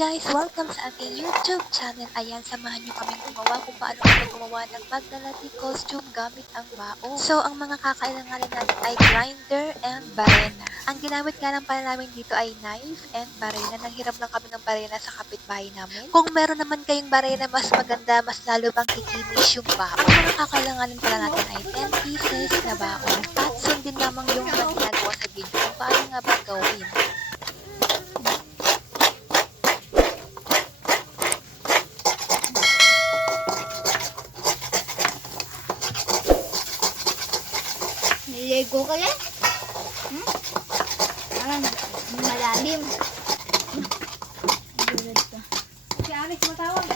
guys! Welcome sa aking YouTube channel. Ayan, samahan nyo kaming gumawa kung paano kami gumawa ng Magdalati costume gamit ang bao. So, ang mga kakailanganin natin ay grinder and barena. Ang ginamit nga lang pala namin dito ay knife and barena. Nanghiram lang kami ng barena sa kapitbahay namin. Kung meron naman kayong barena, mas maganda, mas lalo pang kikinis yung bao. Ang mga kakailanganin pala natin ay 10 pieces na bao. At sundin lamang yung mga ginagawa sa video kung paano nga ba gawin. Lego ka yan? Parang malalim. Si Alex matawag.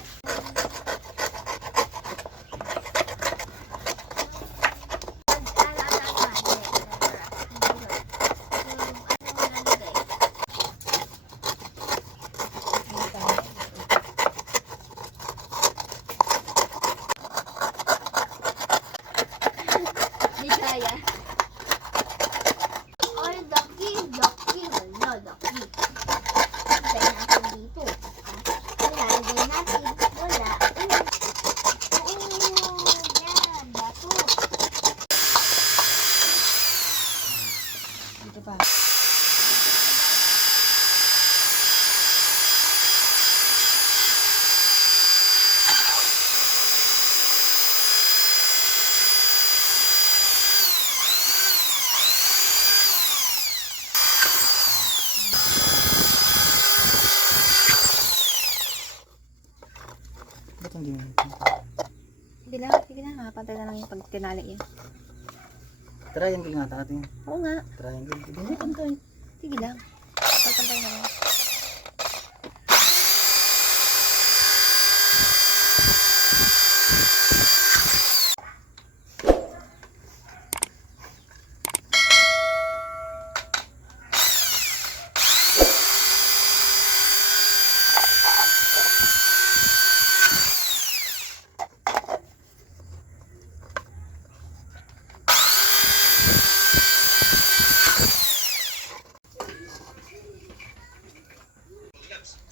Di kaya. Ay, Ducky. Hala, Ducky. Lagay natin dito. Lalagay natin. Wala. Yan. Bato. Dito pa. Ba't hindi mo? Sige na, mapantay na lang yung pag tinali yan. Triangle nga tayo. Oo nga, Triangle. Hindi pantay. sige lang. Pagpantay na lang.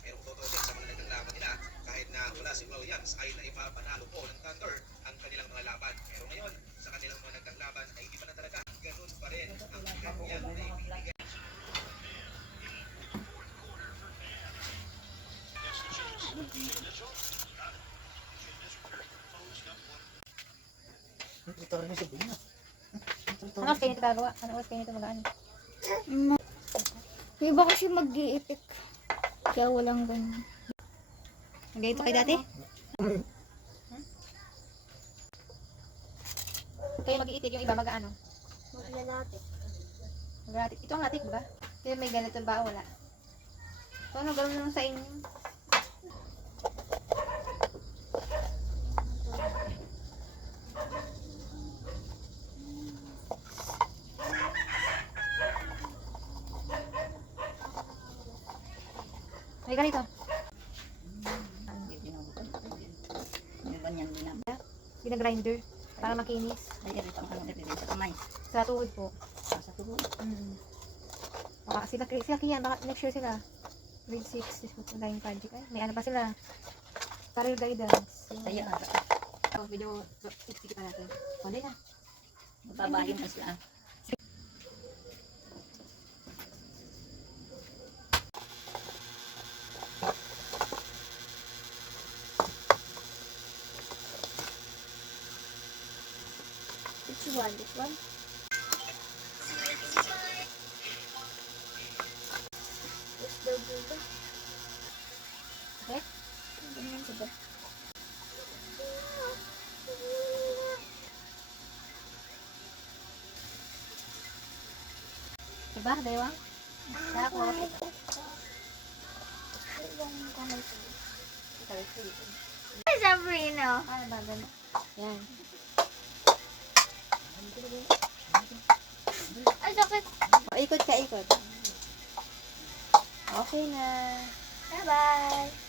Pero kung totoo din sa mga naging laban nila, kahit na wala si Williams ay naipapanalo po ng Thunder ang kanilang mga laban. Pero ngayon, sa kanilang mga naging laban ay hindi pa na talaga ganun pa rin ang kanyang naibibigay. Ito rin siya bunga. Ano oras kayo nito gagawa? Ano oras kayo nito mag-ano? Iba kasi mag-i-epic. Kaya walang ganun. Nag-ito kayo dati? Kayo mag-iitig yung iba mag-ano? Maglalapit. Mag-atik. Ito ang atik, ba? Kaya may ganito ba o wala? So, ano gano'n lang sa inyo? May ganito. Gina-grinder. Para makinis. Sa tuhod po. Baka sila yan. Baka next year sila. Grade 6. Line project. Ay, may ano pa sila. Career guidance. Oh, video. Sige pa natin. Kundi na. Babayin na sila. Which one? This one? What's the buga? Okay? Ganyan siya ba? Diba? Dayawang? Tapos. Sabrina. Ano ba? Ganun. Yan. Ay, sakit. O, ikot ka, ikot. Okay na. Bye-bye.